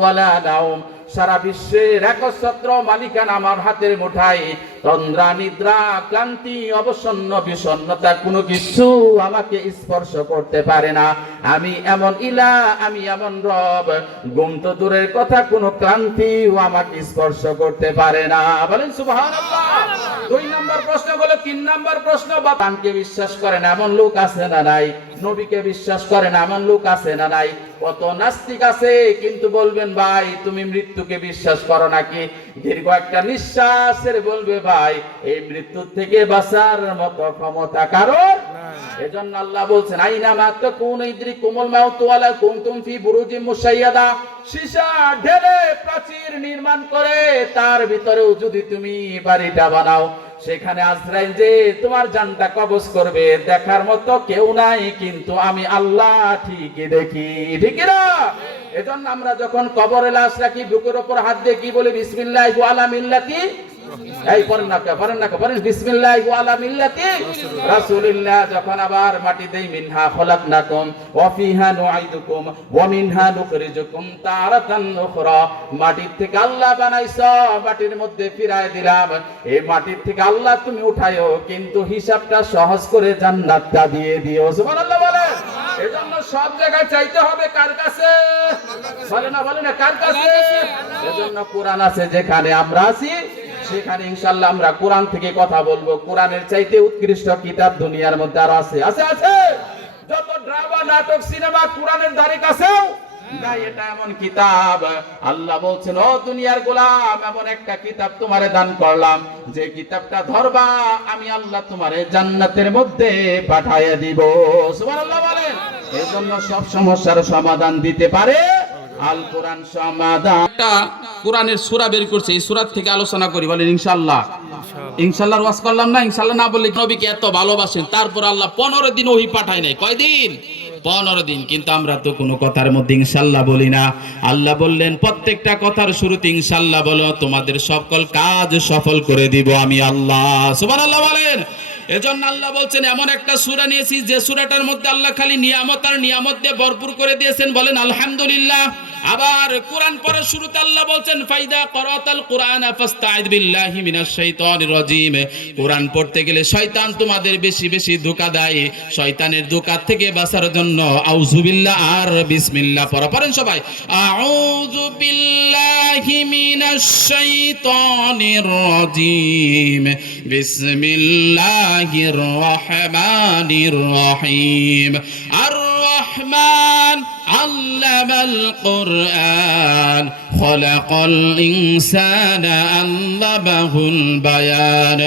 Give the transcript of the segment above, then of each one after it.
ওয়ালা নাওম, সারা বিশ্বের একচ্ছত্র মালিকানা আমার হাতের মুঠায়। তন্দ্রা, নিদ্রা, ক্লান্তি, অবসন্ন, বিষণ্ণতা কোনো কিছু আমাকে স্পর্শ করতে পারে না। আমি এমন ইলা, আমি এমন রব, ঘুম তো দূরের কথা, কোনো ক্লান্তিও আমাকে স্পর্শ করতে পারে না। বলেন সুবহানাল্লাহ। 2 নম্বর প্রশ্ন হলো, 3 নম্বর প্রশ্ন, বাবাকে বিশ্বাস করেন এমন লোক আছে না নাই? নবীকে বিশ্বাস করেন এমন লোক আছে না নাই? কত নাস্তিক আছে, কিন্তু বলবেন ভাই তুমি মৃত্যুকে বিশ্বাস করো নাকি? দীর্ঘ একটা নিঃশ্বাসের বলবে ভাই এই মৃত্যু থেকে বাঁচার মতো ক্ষমতা কারোর। এজন্য আল্লাহ বলছেন আইনা মাত্র কোন ইদরিকুমুল মাউত ওয়ালা কুনতুম ফি বুরুজিম মুশাইয়াদা। সীসা ঢেলে প্রাচীর নির্মাণ করে তার ভিতরেও যদি তুমি বাড়িটা বানাও, সেখানে আজরাইল যে তোমার জানটা কবজ করবে দেখার মতো কেউ নাই, কিন্তু আমি আল্লাহ ঠিকই দেখি। ঠিক না? এজন্য আমরা যখন কবরে লাশ রাখি বুকের উপর হাত দিয়ে কি বলি? বিসমিল্লাহি ওয়া আলা মিল্লাতি, এই পড়েন না পড়েন বিসমিল্লাহি ওয়া আলা মিল্লাতি রাসূলিল্লাহ। যখন আবার মাটি দেই মিনহা খলাকনাকুম ওয়া ফিহা নুঈদুকুম ওয়া মিনহা নুখরিজুকুম তারাতান উখরা। মাটির থেকে আল্লাহ বানাইছো, মাটির মধ্যে ফিরায় দিলাম। এই মাটির থেকে আল্লাহ তুমি উঠায়ো, কিন্তু হিসাবটা সহজ করে জান্নাতটা দিয়ে দিও। সুবহানাল্লাহ বলেন। এজন্য সব জায়গায় চাইতে হবে কার কাছে? বলে না কার কাছে? এজন্য কোরআন আছে যেখানে আমরা আছি, সেখানে ইনশাআল্লাহ আমরা কোরআন থেকে কথা বলবো। কোরআনের চাইতে উৎকৃষ্ট কিতাব দুনিয়ার মধ্যে আর আছে? আছে। যত ড্রামা, নাটক, সিনেমা কোরআনের ধারে কাছেও নাই। এটা এমন কিতাব, আল্লাহ বলছেন ও দুনিয়ার গোলাম, এমন একটা কিতাব তোমারে দান করলাম, যে কিতাবটা ধরবা আমি আল্লাহ তোমারে জান্নাতের মধ্যে পাঠাইয়া দিব। সুবহানাল্লাহ বলেন। এজন্য সব সমস্যার সমাধান দিতে পারে আল কোরআন সমাধান। একটা কোরআনের সূরা বের করছে, এই সূরা থেকে আলোচনা করি। বলেন ইনশাআল্লাহ। ইনশাআল্লাহর ওয়াজ করলাম না? ইনশাআল্লাহ না বললে নবীকে এত ভালোবাসেন, তারপর আল্লাহ 15 দিন ওহী পাঠায় নাই। কয়দিন? 15 দিন। কিন্তু আমরা তো কোনো কথার মধ্যে ইনশাআল্লাহ বলি না। আল্লাহ বললেন প্রত্যেকটা কথার শুরুতে ইনশাআল্লাহ বলো, তোমাদের সকল কাজ সফল করে দিব আমি আল্লাহ। সুবহানাল্লাহ বলেন। এজন্য আল্লাহ বলছেন এমন একটা সূরা নিয়েছি যে সূরাটার মধ্যে আল্লাহ খালি নিয়ামত আর নিয়ামত দিয়ে ভরপুর করে দিয়েছেন। বলেন আলহামদুলিল্লাহ। আবার কোরআন পড়ার শুরুতে আল্লাহ বলছেন ফাইদা করাতাল কুরআনা ফাস্তাইদ বিল্লাহি মিনাশ শাইতানির রাজিম। কোরআন পড়তে গেলে শয়তান তোমাদের বেশি বেশি ধোঁকা দেয়, শয়তানের ধোঁকা থেকে বাঁচার জন্য আউযু বিল্লাহ আর বিসমিল্লাহ পড়া। পড়েন সবাই। আউযু বিল্লাহি মিনাশ শাইতানির রাজিম বিসমিল্লাহির রহমানির রহিম। আর রহমান আল্লামাল কুরআন খলাকাল ইনসানা আল্লামাহুল বায়ান।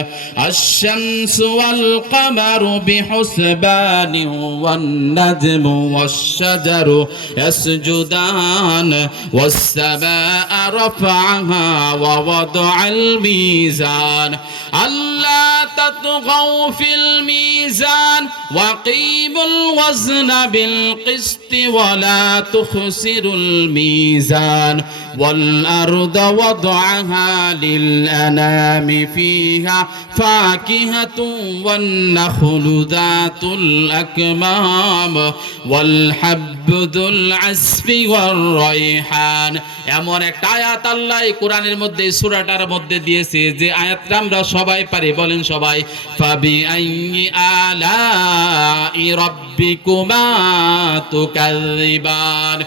আশ-শামসু ওয়াল কামারু বিহুসবানি ওয়ান নাজমু ওয়াশ-শাজারু ইয়াসজুদান ওয়াস-সামাআ রাফআহা ওয়া ওয়াদাআল মিজান আল্লা তাতগাউ ফিল মিজান ওয়া কিমুল ওয়াজনা বিল কিসতি ওয়া লা তুখসিরুল মিজান والأرض وضعها للأنام فيها فاكهة والنخل ذات الأكمام والحب ذو العصف والريحان। এমন একটা আয়াত আল্লাহ কোরআনের মধ্যে সূরাটার মধ্যে দিয়েছে যে আয়াতটা আমরা সবাই পারি। বলেন সবাই। ফাবিআইয়ি আলাই রাব্বিকুমা তুকাযিবান।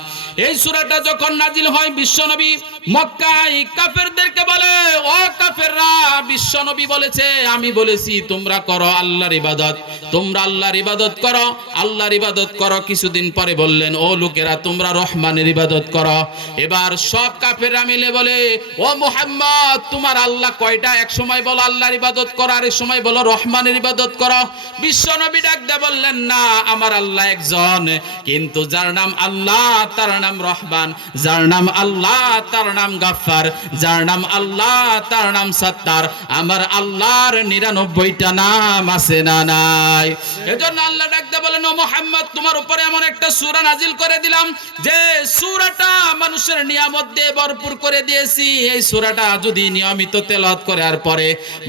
এই সূরাটা যখন নাজিল হয় বিশ্বনবী মক্কায় কাফেরদেরকে বলে, ও কাফেররা, বিশ্বনবী বলেছে আমি বলেছি তোমরা করো আল্লাহর ইবাদত, তোমরা আল্লাহর ইবাদত করো, আল্লাহর ইবাদত করো। কিছুদিন পরে বললেন ও লোকেরা তোমরা রহমানের ইবাদত করো। এবার সব কাফেররা মিলে বলে ও মুহাম্মদ তোমার আল্লাহ কয়টা? এক সময় বলো আল্লাহর ইবাদত করো, আর এক সময় বলো রহমানের ইবাদত করো। বিশ্বনবী ডাক দিয়ে বললেন না, আমার আল্লাহ একজন, কিন্তু যার নাম আল্লাহ তার নাম রহমান, যার নাম আল্লাহ তার নাম গাফফার, যার নাম আল্লাহ তার নাম সাত্তার। আমার আল্লাহর 99টা নাম আছে না নাই? এজন্য আল্লাহ ডাকতে বলেন, ও মুহাম্মদ তোমার উপরে এমন একটা সূরা নাজিল করে দিলাম যে সূরাটা মানুষের নিয়ামত দিয়ে ভরপুর করে দিয়েছি। এই সূরাটা যদি নিয়মিত তেলাওয়াত করে আর পরে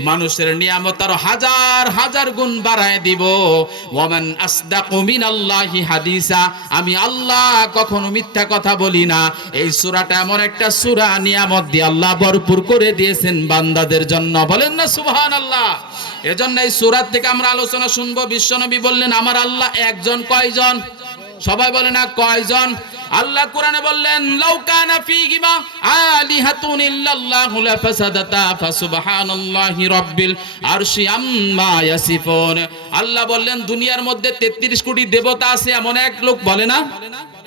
মানুষের নিয়ামত আরো হাজার হাজার গুণ বাড়ায় দিব। ওয়ামান আসদাকু মিনাল্লাহি হাদিসা, আমি আল্লাহ কখনো মিথ্যা কথা বলি না। এই সূরাটা এমন একটা সূরা, নিয়ামত দিয়ে আল্লাহ ভরপুর করে দিয়েছেন বান্দাদের জন্য। বলেন না সুবহানাল্লাহ। এজন্য এই সূরা থেকে আমরা আলোচনা শুনবো। বিশ্বনবী বললেন, আমার আল্লাহ একজন। কয়জন? সবাই বলে না কয়জন? আল্লাহ কোরআনে বললেন, লাউ কানা ফীহিমা আলিহাতুন ইল্লাল্লাহু লাফাসাদাতা ফাসুবহানাল্লাহি রাব্বিল আরশি আম্মা ইয়াসিফুন। আল্লাহ বললেন, দুনিয়ার মধ্যে 33 কোটি দেবতা আছে। এমন এক লোক বলে না,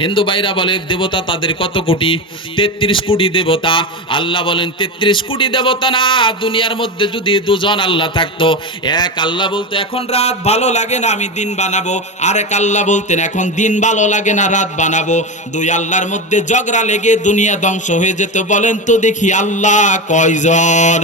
হিন্দু ভাইরা বলে দেবতা তাদের কত কোটি? 33 কোটি দেবতা। আল্লাহ বলেন 33 কোটি দেবতা না, দুনিয়ার মধ্যে যদি দুজন আল্লাহ থাকতো, এক আল্লাহ বলতো এখন রাত ভালো লাগে না আমি দিন বানাবো, আরেক আল্লাহ বলতেন এখন দিন ভালো লাগে না রাত বানাবো। দুই আল্লাহর মধ্যে ঝগড়া লেগে দুনিয়া ধ্বংস হয়ে যেত। বলেন তো দেখি আল্লাহ কয়জন?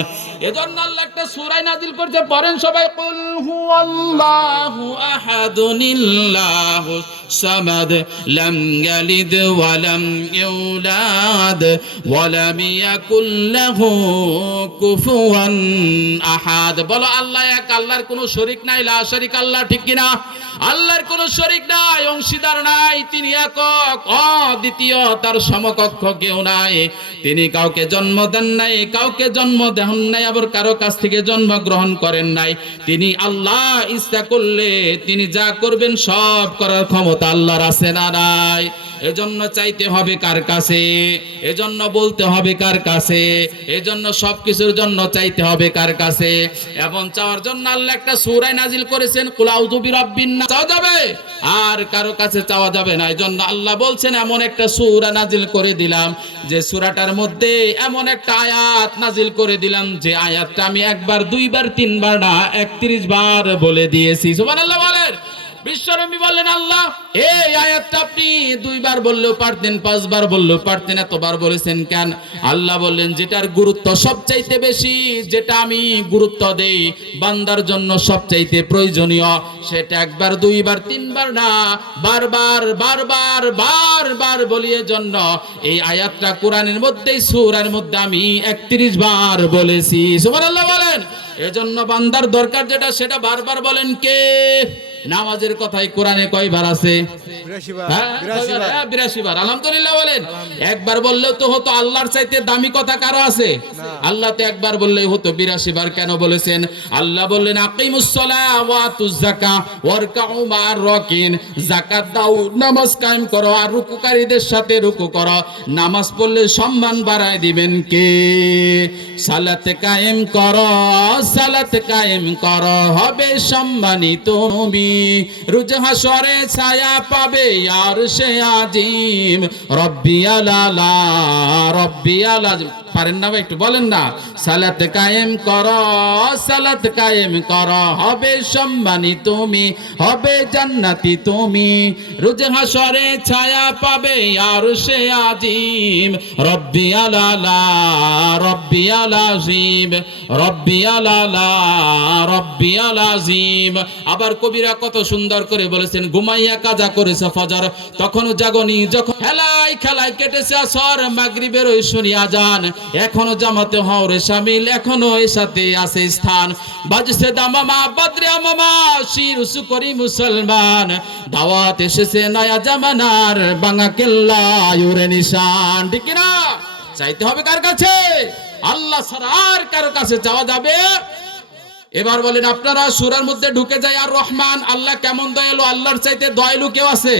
এজন্য আল্লাহ একটা সূরা নাজিল করতে পারেন সবাই, কুল হুয়াল্লাহু আহাদুনিল্লাহু সামাদ লাম ইয়ালিদ ওয়া লাম ইউলাদ ওয়া লাম ইয়াকুল লাহু কুফুয়ান আহাদ। বলো আল্লাহ এক, আল্লাহর কোনো শরীক নাই, লা শরীক আল্লাহ, ঠিক কি না? আল্লাহর কোনো শরীক নাই, অংশীদার নাই, তিনি একক অদ্বিতীয়, তার সমকক্ষ কেউ নাই। তিনি কাউকে জন্ম দেন নাই, কাউকে জন্ম দেন নাই, আবার কারো কাছ থেকে জন্ম গ্রহণ করেন নাই। তিনি আল্লাহ ইচ্ছা করলে তিনি যা করবেন সব করার ক্ষমতা আল্লাহর আছে না নাই? এজন্য চাইতে হবে কার কাছে? এজন্য বলতে হবে কার কাছে? এজন্য সবকিছুর জন্য চাইতে হবে কার কাছে? এবং চাওয়ার জন্য আল্লাহ একটা সূরা নাজিল করেছেন, কুল আউযু বিরাব্বিন নাস। চাওয়া যাবে আর কারো কাছে চাওয়া যাবে না। এজন্য আল্লাহ বলছেন এমন একটা সূরা নাজিল করে দিলাম যে সূরাটার মধ্যে এমন একটা আয়াত নাজিল করে দিলাম যে আয়াতটা আমি একবার, দুইবার, তিনবার না 31 বার বলে দিয়েছি। সুবহানাল্লাহ বলেন। বিশ্বনবী বললেন, আল্লাহ এই আয়াতটা আপনি 2 বার বললেও পারতেন, 5 বার বললেও পারতেন, এতবার বলেছেন কেন? আল্লাহ বললেন, যেটার গুরুত্ব সবচাইতে বেশি, যেটা আমি গুরুত্ব দেই বান্দার জন্য সবচাইতে প্রয়োজনীয়, সেটা একবার, 2 বার, 3 বার না, বারবার বারবার বারবার বলিয়ে জন্য এই আয়াতটা কোরআনের মধ্যে, সূরার মধ্যে আমি 31 বার বলেছি। সুবহানাল্লাহ বলেন। এজন্য বান্দার দরকার যেটা সেটা বারবার বলেন কে? নামাজের কথাই কোরআনে কয়বার আছে? 82 বার। আলহামদুলিল্লাহ বলেন। একবার বললেও তো হতো। আল্লাহর চাইতে দামি কথা কারো আছে? আল্লাহ তো একবার বললেই হতো। 82 বার কেন বলেছেন? আল্লাহ বললেন, আকিমুস সালাহ ওয়া আতুজ যাকাহ ওয়ারকাউ মা'আর রাকিন। যাকাত দাও, নামাজ কায়েম করো, আর রুকুকারীদের সাথে রুকু করো। নামাজ পড়লে সম্মান বাড়ায় দিবেন কে? সালাত কায়েম করো, সালাত কায়েম করো, হবে সম্মানিত নবী। রোজ হাশরে ছায়া পাবে আরশে আজিম। রব্বিয়াল আলা, রব্বিয়াল আজিম। পারেন না ভাই? একটু বলেন না। সালাত কায়েম করো, সালাত কায়েম করো, হবে সম্মানী তুমি, হবে জান্নাতি তুমি। রোজ হাশরে ছায়া পাবে আরশে আজিম। রব্বিয়াল আলা, রব্বিয়াল আজিম, রব্বিয়াল আলা, রব্বিয়াল আজিম। আবার কবিরা কত সুন্দর করে বলেছেন, ঘুমাইয়া কাজা করেছে ফজর, তখনও জাগনি, যখন খেলায় খেলায় কেটেছে আসর, মাগরিবের ওই শুনি আজান, এখনো জামাতে হওরে শামিল, এখনো এর সাথে আছে স্থান। বাজছে দামামা বদরে আমামা, শির উসু করি মুসলমান, দাওয়াত এসেছে নয়া জামানার, বাঙা কেল্লা ইউরে নিশান। ঠিক না? চাইতে হবে কার কাছে? আল্লাহ ছাড়া আর কারো কাছে চাওয়া যাবে? এবার বলেন আপনারা, সূরার মধ্যে ঢুকে যায় আর রহমান। আল্লাহ কেমন দয়ালু? আল্লাহর চাইতে দয়ালু কেউ আছে?